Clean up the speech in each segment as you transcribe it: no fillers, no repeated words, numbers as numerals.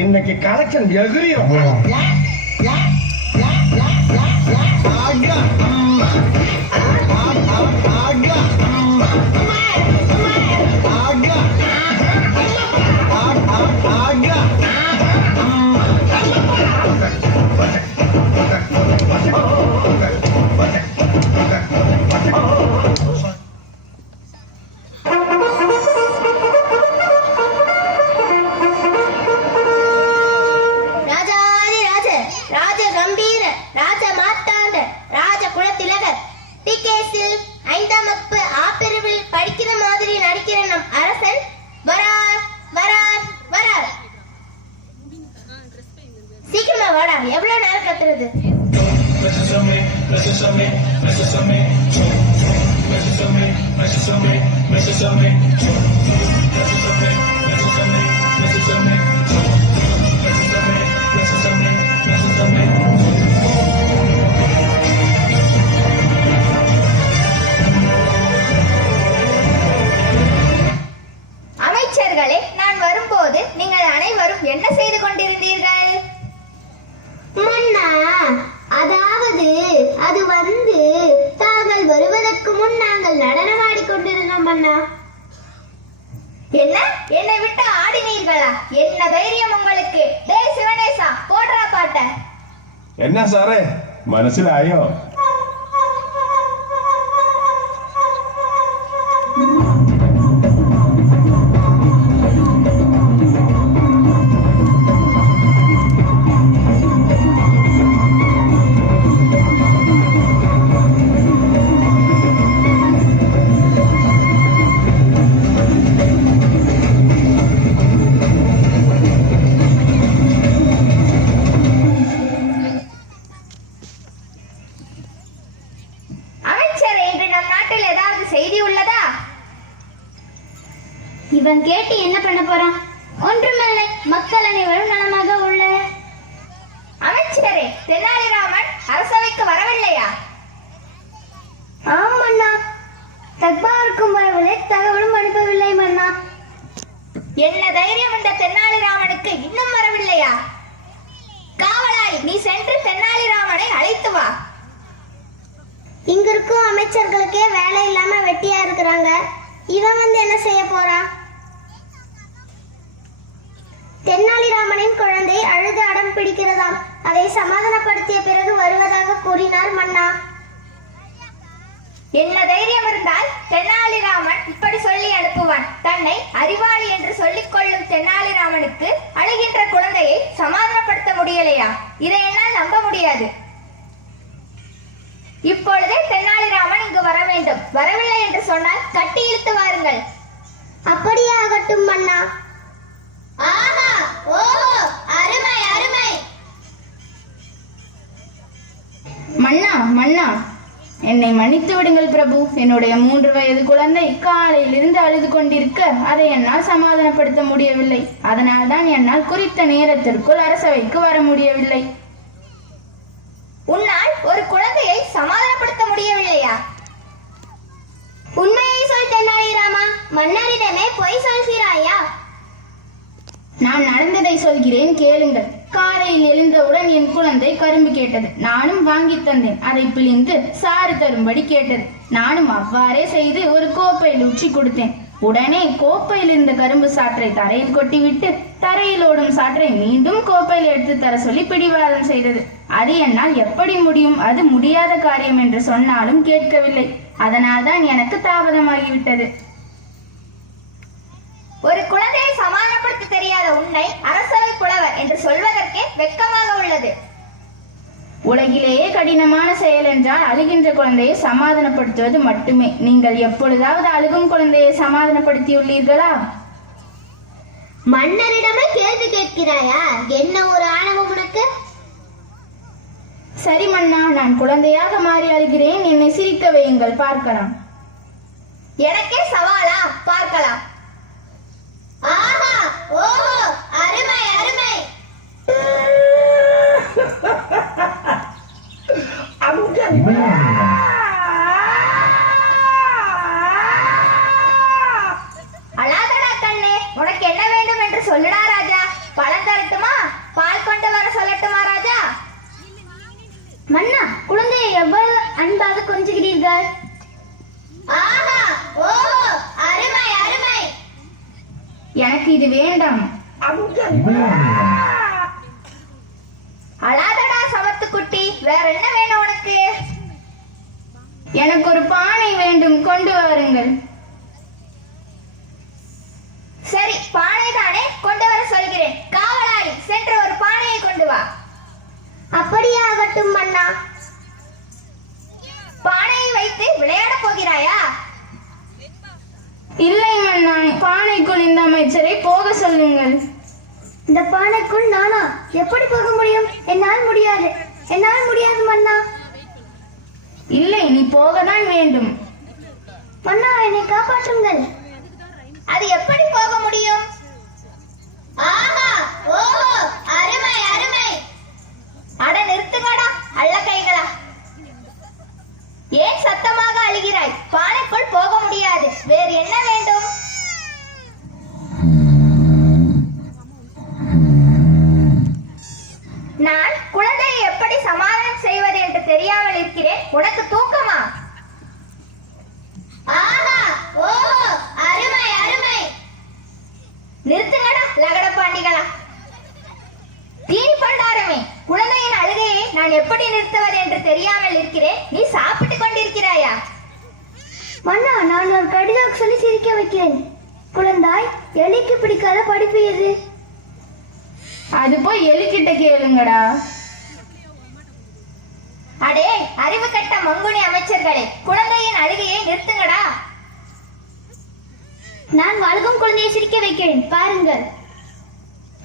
இன்னைக்கு கலெக்ஷன் எகிரியும். எவ்வளவு நேரம் கத்துறது? அமைச்சர்களே, நான் வரும்போது நீங்கள் அனைவரும் என்ன செய்து கொண்டிருந்தீர்கள்? மன்னா, அதாவது அது தாங்கள் வருவதற்கு முன் நாங்கள் நடனமாடி கொண்டிருந்தோம் மன்னா. என்ன, என்னை விட்டு ஆடினீர்களா? என்ன தைரியம் உங்களுக்கு? டே சிவனேசா, போடுறா பாட்ட. என்ன சாரே മനസ്സിലായോ? செய்தி உள்ளதா? இவன் கேட்டு என்ன பண்ண போறான்? ஒன்றுமில்லை, மக்கள் அனைவரும் நலமாக உள்ள. அமைச்சரே, தெனாலிராமன் அரசவைக்கு வரவில்லையா? ஆம் மன்னா, தக்பாருக்கும் வரவில்லை, தகவலும் அனுப்பவில்லை மன்னா. என்ன தைரியம் இந்த தெனாலிராமனுக்கு இன்னும் வரவில்லையா? காவலாளி, நீ சென்று தெனாலிராமனை அழைத்து வா. இங்க இருக்கும் அமைச்சர்களுக்கே வேலை இல்லாம வெட்டியா இருக்கிறாங்க. இவன் என்ன செய்ய போறான்? தென்னாலிராமனின் குழந்தை அழுது அடம் பிடிக்கிறதாம். அதை சமாதானப்படுத்திய பிறகு வருவதாக கூறினார் மன்னா. என்ன தைரியம் இருந்தால் தெனாலிராமன் இப்படி சொல்லி அனுப்புவான்? தன்னை அறிவாளி என்று சொல்லிக் கொள்ளும் தெனாலிராமனுக்கு அழுகின்ற குழந்தையை சமாதானப்படுத்த முடியலையா? இதை என்னால் நம்ப முடியாது. இப்பொழுதே தெனாலிராமன் இங்கு வர வேண்டும். வரவில்லை என்று சொன்னால் கட்டி இழுத்து வாருங்கள். அப்படியே ஆகட்டும் மன்னா. ஆஹா, ஓஹோ, அருமை அருமை. மன்னா, மன்னா, என்னை மன்னித்து விடுங்கள் பிரபு. என்னுடைய 3 வயது குழந்தை காலையிலிருந்து அழுது கொண்டிருக்க அதை என்னால் சமாதானப்படுத்த முடியவில்லை. அதனால் தான் என்னால் குறித்த நேரத்திற்குள் அரசவைக்கு வர முடியவில்லை. உன்னால் ஒரு குழந்தையை சமாதானப்படுத்த முடியவில்லையா? உண்மையை சொல் தெனாலிராமா, மன்னரிடமே பொய் சொல்கிறாயா? நான் நடந்ததை சொல்கிறேன், கேளுங்கள். காலையில் எழுந்தவுடன் என் குழந்தை கரும்பு கேட்டது. நானும் வாங்கி தந்தேன். அதை பிழிந்து சாறு தரும்படி கேட்டது. நானும் அவ்வாறே செய்து ஒரு கோப்பையில் ஊற்றி கொடுத்தேன். உடனே கோப்பையில் இருந்த கரும்பு சாற்றை தரையில் கொட்டிவிட்டு தரையில் ஓடும் சாற்றை மீண்டும் கோப்பையில் எடுத்து தர சொல்லி பிடிவாதம் செய்தது. அது என்னால் எப்படி முடியும்? அது முடியாத காரியம் என்று சொன்னாலும் கேட்கவில்லை. அதனால் தான் எனக்கு தாமதமாகிவிட்டது. ஒரு குழந்தையை சமாதானப்படுத்த தெரியாத உன்னை அரசவை புலவர் என்று சொல்வதற்கே வெட்கமாக உள்ளது. உலகிலேயே கடினமான செயல் என்றால் அழுகின்ற குழந்தையை சமாதானப்படுத்துவது மட்டுமே. நீங்கள் எப்பொழுதாவது அழுகும் குழந்தையை சமாதானப்படுத்தியுள்ளீர்களா? மன்னரிடமே கேள்வி கேட்கிறாயா? என்ன ஒரு ஆணவம் உனக்கு? சரி மன்னா, நான் குழந்தையாக மாறி அழுகிறேன். என்னை சிரிக்க வையுங்கள், பார்க்கலாம். எனக்கே சவாலா? பார்க்கலாம். ஆஹா, ஓஹோ, அருமை அருமை. அழாதடா கண்ணே, உனக்கு என்ன வேண்டும் என்று சொல்லுடா ராஜா. பழம் தரட்டுமா, எனக்கு இது வேண்டாம். அழாதடா சமத்துக்குட்டி, வேற என்ன வேணும் உனக்கு? எனக்கு ஒரு பானை வேண்டும், கொண்டு வாருங்கள். சரி, பானை தானே, கொண்டு வர சொல்கிறேன். காவலாளி, சென்று ஒரு பானையை கொண்டு வா. அப்படியே ஆகட்டும் மன்னா. பானையை வைத்து விளையாட போகிறாயா? இல்லை மன்னா, பானைக்குள் இந்த அமைச்சரை போக சொல்லுங்கள். இந்த பானைக்குள் நானா எப்படி போக முடியும்? என்னால் முடியாது மன்னா. இல்லை, நீ போகத்தான் வேண்டும். மன்னா, என்னை காப்பாற்றுங்கள். அது எப்படி போக முடியும்? ஆஹா, ஓஹோ, அருமை அருமை. அட நிறுத்துங்கடா அள்ள கைகளா. ஏன் சத்தமாக அழுகிறாய்? பானைக்குள் போக முடியாது, வேறு என்ன வேண்டும்? நான் குழந்தையை எப்படி சமாதானம் செய்வது என்று தெரியாமல் இருக்கிறேன், உனக்கு தூக்கமா? ஆஹா, ஓஹோ, அருமை அருமை. நிறுத்துங்கடா லகட பாண்டிகளா. தீனி பண்டாரமே, குழந்தையின் அழுகையை நான் எப்படி நிறுத்துவது என்று தெரியாமல் இருக்கிறேன், நீ சாப்பிட்டுக் கொண்டிருக்கிறாயா? மன்னா, நான் ஒரு கடிதம் சொல்லி சிரிக்க வைக்கிறேன். குழந்தாய், எலிக்கு பிடிக்காத படிப்பு எது? அது போய் எலிக்கிட்ட கேளுங்கடா. அடே அறிவு கட்ட மங்குனி அமைச்சர்களே, குழந்தையின் அழுகையை நிறுத்துங்கடா. நான் வளரும் குழந்தையை சிரிக்க வைக்கிறேன், பாருங்கள்.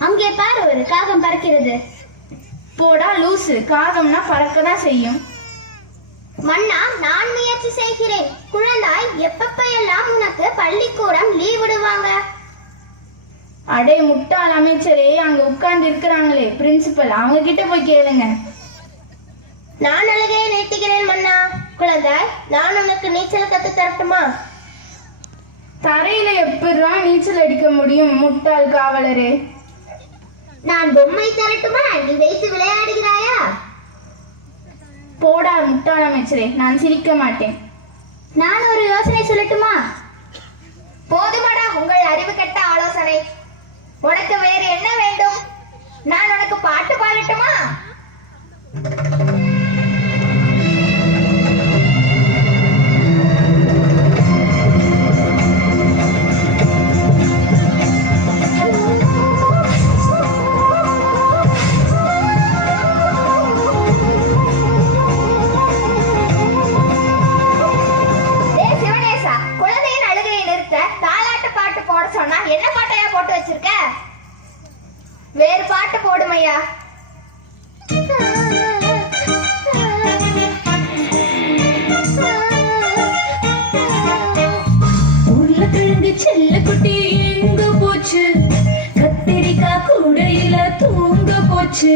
அங்கே பாரு, ஒரு காகம் பறக்கிறது. போடா லூசு, காகம்னா பறக்கதான் செய்யும். மன்னா, நான் முயற்சி செய்கிறேன். குழந்தாய், எப்பெல்லாம் உனக்கு பள்ளிக்கூடம் லீவ் விடுவாங்க? அடே முட்டாள் அமைச்சரே, அங்க உட்கார்ந்து இருக்கிறாங்களே பிரின்சிபல், அவங்க கிட்ட போய் கேளுங்க. நான் அழுகையை நிறுத்துகிறேன் மன்னா. குழந்தாய், நான் உனக்கு நீச்சல் கத்து தரட்டுமா? தரையில எப்படிரா நீச்சல் அடிக்க முடியும் முட்டாள் காவலரே? நான் பொம்மை தரட்டுமா? நீ வைத்து விளையாடுகிறாயா? போடா முட்டாள் அமைச்சரே, நான் சிரிக்க மாட்டேன். நான் ஒரு யோசனை சொல்லட்டுமா? போதுமாடா உங்கள் அறிவு கெட்ட ஆலோசனை. உனக்கு வேறு என்ன வேண்டும்? நான் உனக்கு பாட்டு பாடட்டுமா? என்ன பாட்டையா போட்டு வச்சிருக்க? வேறு பாட்டு போடுமையா. உருளைக்கிழங்கு செல்ல குட்டி எங்க போச்சு? கத்திரிக்காய் கூடையில தூங்க போச்சு.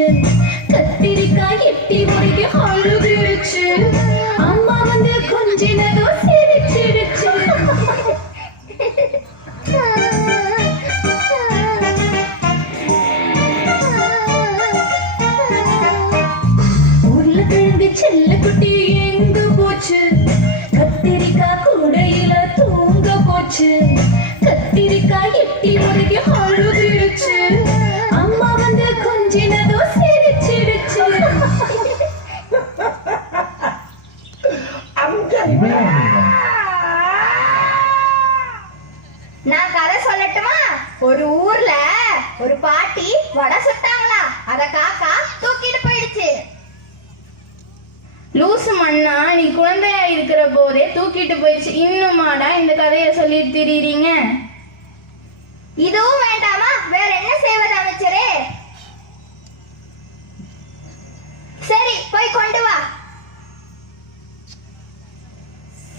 கத்திரிக்காய் எட்டி வரைக்கும் அழுதுடுச்சு. அம்மா வந்து கொஞ்சினதோ சிரிச்சிடுச்சு. உருளைக்கிழங்கு செல்ல குட்டி எங்க போச்சு? கத்திரிக்காய் கூடையில தூங்க போச்சு. கத்திரிக்காய் எட்டி வரைக்கும் அழுதுடுச்சு. அம்மா வந்து கொஞ்சினதோ சிரிச்சிடுச்சு. நான் கதை சொல்லட்டுமா? ஒரு ஊர்ல ஒரு பாட்டி வடை சுட்டாங்களா, அத காக்கா தூக்கிட்டு போயிடுச்சு. லூசு மண்ணா, நீ குழந்தையா இருக்கிற போதே தூக்கிட்டு போயிடுச்சு, இன்னுமாடா இந்த கதையை சொல்லி திரிறீங்க? இதுவும் வேண்டாமா? வேற என்ன செய்வது அமைச்சரே? சரி, போய் கொண்டு வா.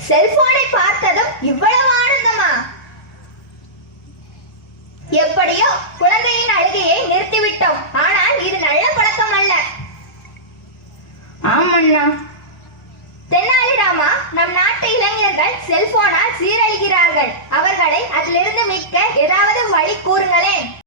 செல்போனை பார்த்ததும் இவ்வளவு ஆனந்தமா? எப்படியோ குழந்தையின் அழுகையை நிறுத்திவிட்டோம். ஆனால் இது நல்ல பழக்கம் அல்ல. ஆமண்ணா. தென்னாலிராமா, நம் நாட்டு இளைஞர்கள் செல்போனால் சீரழிகிறார்கள். அவர்களை அதிலிருந்து மீட்க ஏதாவது வழி கூறுங்களேன்.